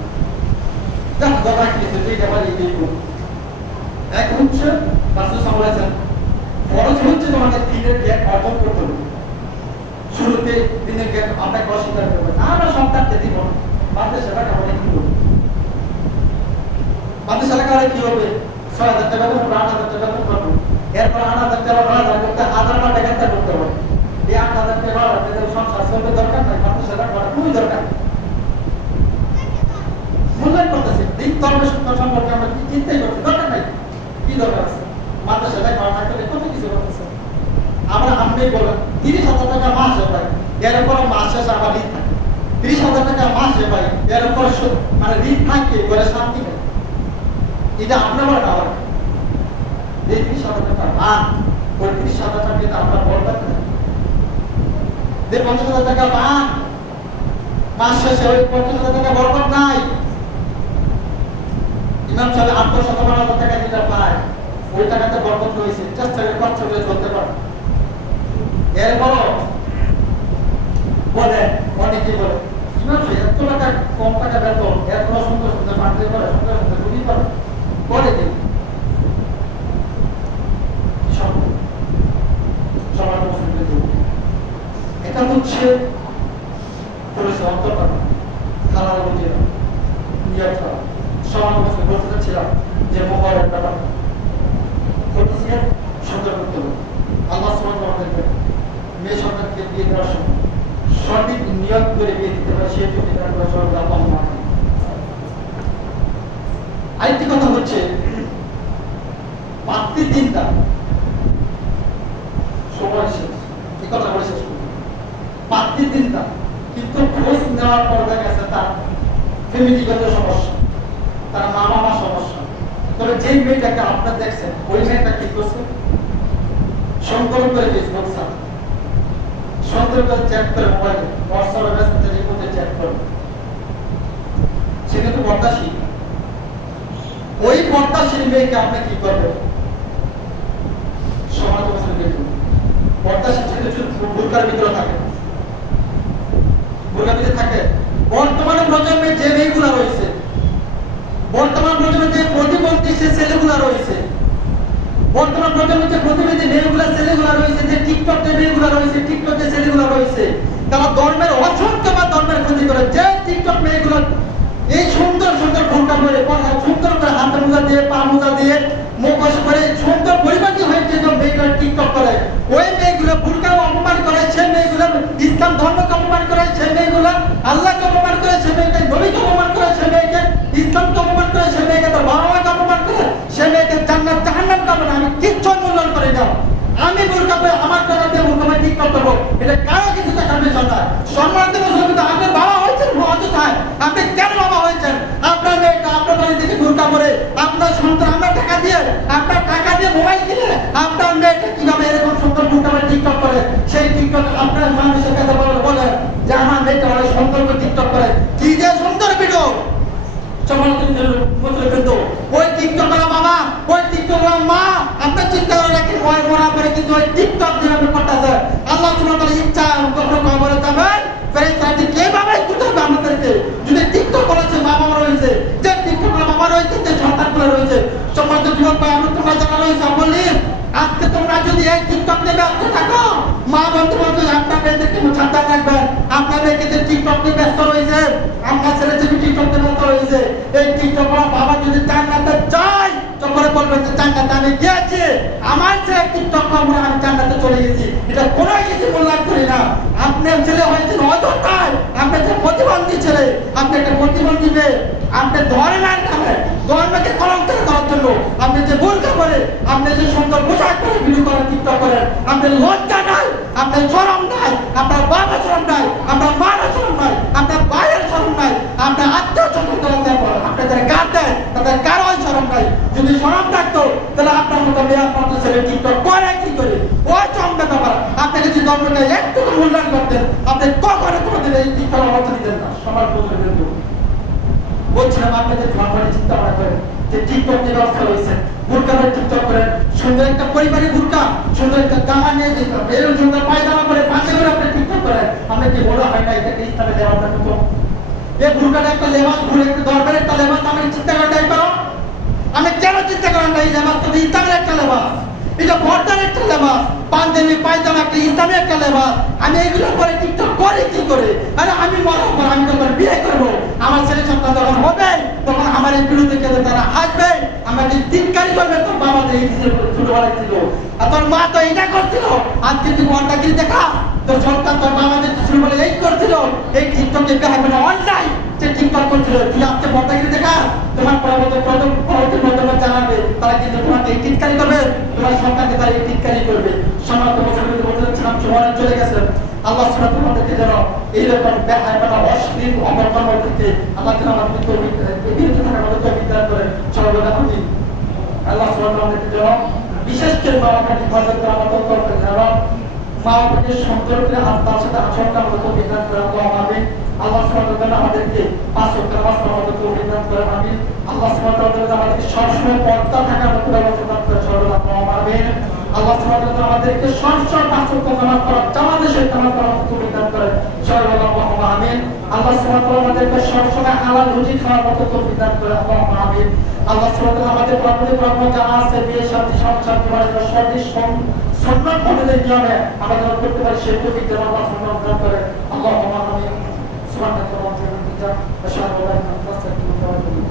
যাক দোয়া কিনেছে এইটা বলে এই এক হচ্ছে রাসূল সাল্লাল্লাহু আলাইহি ওয়াসাল্লাম ফরজ হচ্ছে তোমাদের দ্বীনের জ্ঞান অর্জন করতে হবে। শুরুতে দ্বীনের জ্ঞান আপনাকে অস্বীকার করবে না, আমরা সন্তানকে দিব মাদ্রাসা এলাকা অনেক কি হবে, মাদ্রাসা এলাকায় কি হবে 6,000 টাকা করে 8,000 টাকা করবো, এরপর 8,000 টাকা 9,000 করতে 1,000 টাকা করতে হবে। এই 8,000 টাকা 9,000 টাকা সংসার চলবে দরকার নাই, মাদ্রাসা এলাকা খুবই দরকার। মূল্যায়ন করতেছে দিন ধর্মের সম্পর্কে আমরা কি চিন্তাই করছি, দরকার নাই, কি দরকার আছে মাদ্রাসা এলাকা কত কিছু করতেছে। আমরা আপনি বলেন 30,000 টাকা মাসে পাই, এরপর মাস শেষে আবার ঋণ থাকে, 30,000 টাকা মাসে পাই, এরপর মানে ঋণ থাকে ঘরে শান্তি নেই। এটা আপনার বলেন আবার এই 30,000 টাকা মান ওই 30,000 টাকা এটা আপনার বরবাদ নেই, যে 50,000 টাকা মান মাস শেষে ওই 50,000 টাকা বরবাদ নাই। ইমাম সাহেব 8,000 টাকা দিতে পায়, ওই টাকাতে বরকত রয়েছে, চেষ্টা করে খরচ করে চলতে পারে। এরপর বলে অনেকে বলে ইমাম সাহেব এত টাকা কম টাকা বেতন, এরপর সুন্দর সুন্দর মানতে পারে, সুন্দর সুন্দর গুলি পারে করে দিন সবার এটা হচ্ছে অন্তর্গত খালার বুঝে নিয়ত করা। সবার বলতে চাচ্ছিলাম যে মোবাইলের ব্যাপার করতেছি সুন্দর করতে হবে। আল্লাহ সুবহানাহু ওয়া তাআলা মেয়ে সন্তানকে বিয়ে দেওয়ার সময় সঠিক নিয়ত করে বিয়ে দিতে পারে, সেহেতু আরেকটি কথা হচ্ছে পাত্রীর দিনটা সময় শেষ, এই কথা বলে শেষ করবো। পাত্রীর দিনটা কিন্তু খোঁজ নেওয়ার পর দেখা গেছে তার ফ্যামিলিগত সমস্যা, তার মা বাবা সমস্যা। তবে যে মেয়েটাকে আপনার দেখছেন ওই মেয়েটা কি করছে, সুন্দর করে ফেসবুক সাথে সুন্দর করে চ্যাট করে মোবাইলে হোয়াটসঅ্যাপে মেসেঞ্জারে মধ্যে চ্যাট করে, সে কিন্তু পর্দাশীল। ওই পর্দাশীল মেয়েকে আপনি কি করবেন? সমাজ বছর দেখুন পর্দাশীল ছেলে বোরকার ভিতরে থাকে, বোরকার ভিতরে থাকে। বর্তমানে প্রজন্মে যে মেয়েগুলা রয়েছে, বর্তমান প্রজন্মে যে প্রতিবন্ধী সে ছেলেগুলা রয়েছে, বর্তমান প্রজন্মে যে প্রতিবন্ধী মেয়েগুলা ছেলেগুলা রয়েছে, যে ঠিক টিকটক যে মেয়েগুলো রয়েছে, টিকটক যে ছেলেগুলো রয়েছে, তারা ধর্মের অসংখ্য বা ধর্মের ক্ষতি করে। যে টিকটক মেয়েগুলো এই সুন্দর সুন্দর বোরকা পরে, সুন্দর করে হাতে মোজা দিয়ে, পা মোজা দিয়ে, মুখোশ করে সুন্দর পরিপাটি হয়ে যে মেয়েগুলো টিকটক করে, ওই মেয়েগুলো বোরকাও অপমান করে, সেই মেয়েগুলো ইসলাম ধর্মকে অপমান করে, সেই মেয়েগুলো আল্লাহকে অপমান করে, সেই মেয়েকে নবীকে অপমান করে, সেই মেয়েকে ইসলামকে অপমান করে, সেই মেয়েকে তার বাবা মাকে অপমান করে, সেই মেয়েকে জান্নাত জাহান্নাম পাবে না। আমি কিচ্ছু মূল্যায়ন করি না। আমি বোরকা পরে আমার টাকা দিয়ে বোরকা পরে টিকটক করবো, এটা কারো কিছু দেখার বিষয় না। সম্মান দেবো সঙ্গীত। আপনার বাবা হয়েছেন অযথায়, আপনি কেন বাবা হয়েছেন? আপনার মেয়েটা আপনার বাড়ি থেকে বোরকা পরে, আপনার সন্তান আপনার টাকা দিয়ে মোবাইল কিনে আপনার মেয়েটা কিভাবে এরকম সুন্দর বোরকা পরে টিকটক করে, সেই টিকটক আপনার মানুষের কাছে বলে যে আমার মেয়েটা অনেক সুন্দর করে টিকটক করে। কি যে সুন্দর ভিডিও! ওই টিকটক বাবা, ওই টিকটক মা, আপনার চিন্তা করে রাখেন মরা পরে কিন্তু ওই টিকটক যেভাবে করতেছে, আল্লাহ সুবহানাহু ওয়া তাআলা ইচ্ছা কখনো কবরে যাবেন ফেরেশতাটি কে বাবা করতে হবে আমাদেরকে। যদি টিকটক করেছে মা বাবা রয়েছে, যে টিকটক বাবা রয়েছে, যে সন্তানগুলো রয়েছে, সম্মানিত যুবক ভাই, আমরা তোমরা যারা রয়েছে বলি, আজকে তোমরা যদি এই টিকটক নিয়ে ব্যস্ত থাকো, মা বলতে বলতে আপনার মেয়েদেরকে সাবধান রাখবেন। আপনার মেয়েকে যে টিকটক নিয়ে ব্যস্ত রয়েছে, আপনার ছেলে যদি টিকটক নিয়ে ব্যস্ত রয়েছে, এই টিকটক বাবা যদি জান্নাতে যায় তখন বলবেন যে জান্নাতে আমি গিয়েছি, আমার ছেলে টিকটক করে আমি জান্নাতে চলে গেছি। এটা কোনো কিছু মূল্যায়ন করি না। আপনার ছেলে হয়েছেন অযথায়, আপনার যে প্রতিবন্ধী ছেলে, আপনি একটা প্রতিবন্ধী মেয়ে, আপনি ধর্মের নামে ধর্মকে কলঙ্কিত করার জন্য আপনি যে বোরকা পরে, আপনি যে সুন্দর পোশাক পরে ভিডিও করেন, টিকটক করেন, আপনার লজ্জা নাই, আপনার শরম নাই, আপনার বাবার শরম নাই, আপনার মার শরম নাই, আপনার ভাইয়ের শরম নাই, আপনার আত্মীয় স্বজন আপনাদের কার দেয় তাদের কারোই শরম নাই। যদি শরম থাকতো তাহলে আপনার মতো মেয়ে আপনার ছেলে টিকটক করে কি করে? ওই চমকে ব্যাপার। আপনাকে যদি ধর্মকে একটু মূল্যায়ন করতেন, আপনি কখনো কোনোদিন এই টিকটক অবস্থা দিতেন না। সবার প্রতি বলছিলাম আপনাদের ধর্মের চিন্তা ভাবনা করেন যে টিকটক যে ব্যবস্থা রয়েছে, বোরকা পরে টিকটক করেন, সুন্দর একটা পরিবারের বোরকা, সুন্দর একটা জামা নিয়ে যেতে হবে, এরকম সুন্দর পায়জামা করে পাশে করে আপনি টিকটক করেন, আমরা কি বড় হয় না এটাকে ইসলামে দেওয়াটা কিন্তু এই বোরকাটা একটা লেবাস, ঘুরে একটা ধর্মের একটা লেবাস। আমি চিন্তা করেন নাই পারো, আমি কেন চিন্তা করেন না এই লেবাস তো ইসলামের একটা লেবাস, এটা পর্দার একটা লেবাস, পাঞ্জাবি পায়জামা একটা ইসলামের একটা লেবাস। আমি এগুলো করে টিকটক করে কি করে? আরে আমি মরার পর আমি যখন বিয়ে করবো, আমার ছেলে সন্তান যখন হবে, তখন আমার এই বিরুদ্ধে কেন তারা আসবে, আমাকে তিনকারি করবে। তোর বাবা তো এই ছোটবেলায় ছিল, আর তোর মা তো এটা করছিল, আজকে তুই মনটা কি দেখা, তোর সন্তান তোর বাবা যে ছোটবেলায় এই করছিল, এই টিকটকে হবে না অন্যায়, যে টিকটক করছিল, তুই আজকে মনটাকে দেখা, তোমার পরবর্তী প্রজন্ম জানাবে, তারা কিন্তু তোমাকে এই টিটকারি করবে, তোমার সন্তানকে তারা এই টিটকারি করবে। সমাজ বলছিলাম সময় চলে গেছে। আল্লাহ সুবহানাহু ওয়া তাআলা যেন এইরকম বেহায়াপনা অশ্লীল অপকর্ম থেকে আল্লাহ যেন আমাদের বিরত থাকার মতো তৌফিক দান করে। সর্বদা আমি আল্লাহ সুবহানাহু ওয়া তাআলা যেন বিশেষ করে মা বাবাকে হেফাজত করার মতো তৌফিক দান করেন, মা বাবাকে সুন্দর করে তার সাথে আচরণ করার মতো তৌফিক দান করেন। আল্লাহ সুবহানাহু ওয়া তাআলা আমাদেরকে পাঁচ ওয়াক্ত নামাজ পড়ার মতো তৌফিক দান করেন। আমিন। আল্লাহ সুবহানাহু ওয়া তাআলা আমাদেরকে সবসময় পর্দা থাকার মতো ব্যবস্থা দান করেন। সর্বদা আমিন। আল্লাহ সুবহানাহু ওয়া তাআলা আমাদেরকে সবসময় পাঁচ ওয়াক্ত নামাজ পড়ার জামাতের সাথে নামাজ পড়ার মতো তৌফিক দান করেন। সর্বদা আমিন। আল্লাহ সুবহানাহু ওয়া তাআলা আমাদেরকে সবসময় হালাল রুজি খাওয়ার মতো তৌফিক দান করেন। আমিন। আল্লাহ সুবহানাহু ওয়া তাআলা আমাদের প্রথম জানা আছে বিয়ে শাদী সংসার জীবনের সঠিক সুন্নাত অনুযায়ী নিয়মে আমরা যেন করতে পারি, সেই তৌফিক যেন আল্লাহ সুবহানাহু ওয়া তাআলা করে। আল্লাহুম্মা আমিন। সুবহানাকা ওয়া বিহামদিকা আশহাদু আল্লা ইলাহা ইল্লা আনতা আস্তাগফিরুকা ওয়া আতুবু ইলাইক।